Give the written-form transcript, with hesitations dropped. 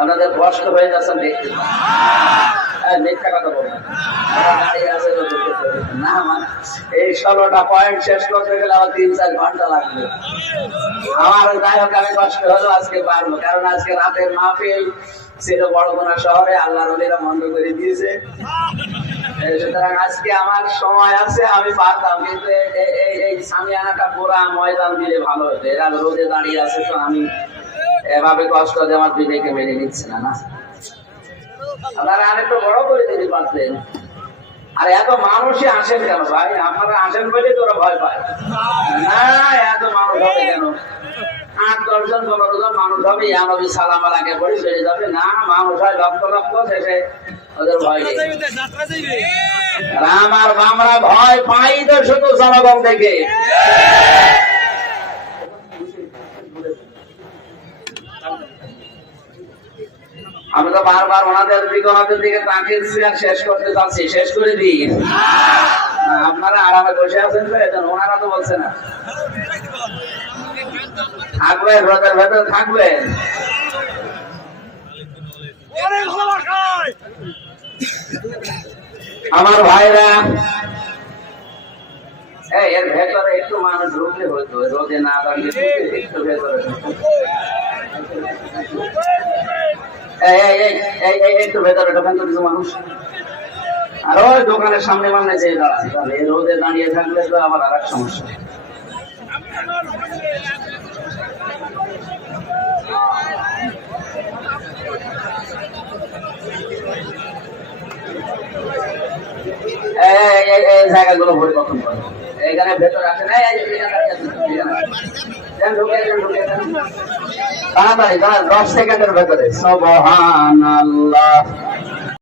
আপনাদের কষ্ট হয়ে যাচ্ছেন দেখতে, মিথ্যা কথা বলবেন না। মানে এই 16টা পয়েন্ট শেষ করতে গেলে আমার 3-4 ঘন্টা লাগবে। আমার যাই হোক, আমি কষ্ট হলো আজকে পারবো, কারণ আজকে রাতের মাহফিল ছিল বড়গুনা শহরে, আল্লাহর ওলিরা বন্ধ করে দিয়েছে। সুতরাং আজকে আমার সময় আছে, আমি পারতাম, কিন্তু এই সামিয়ানাটা পুরা ময়দান দিলে ভালো হতো। এরা রোদে দাঁড়িয়ে আছে, তো আমি এভাবে কষ্ট দিয়ে আমার বিবেকে মেনে নিচ্ছে না। না, আপনারা আরেকটু বড় করে দিতে পারতেন। আর এত মানুষই আসেন কেন ভাই? আপনারা আসেন বলে তোরা ভয় পায় না। এত মানুষ হবে কেন? 8-10 জন 15 জন মানুষ হবে, নবী সালাম আলাইকে পড়ে চলে যাবে না। মানুষ হয় লক্ষ লক্ষ, শেষে ওদের ভয় নেই। আমার আমরা ভয় পাই তো শুধু জনগণ থেকে। আমি তো বারবার ওনাদের দিকে তাকিয়েছি, আর শেষ করতে চাচ্ছি, শেষ করে দিই। আপনারা আরামে বসে আছেন তো, এখন ওনারা তো বলছে না থাকবেন, রোদের ভেতরে থাকবেন। আমার ভাইরা, এর ভেতরে একটু মানুষ ঢুকলে হতো, রোদে না দাঁড়িয়ে একটু ভেতরে একটু ভেতরে ঢোকেন তো কিছু মানুষ। আর ওই দোকানের সামনে মামনে যেয়ে দাঁড়ায়, তাহলে রোদে দাঁড়িয়ে থাকলে তো আবার আর এক সমস্যা। এই জায়গাগুলো পরিবর্তন করে, এখানে ভেতরে আসে না, তাড়াতাড়ি 10 সেকেন্ডের ভেতরে। সুবহানাল্লাহ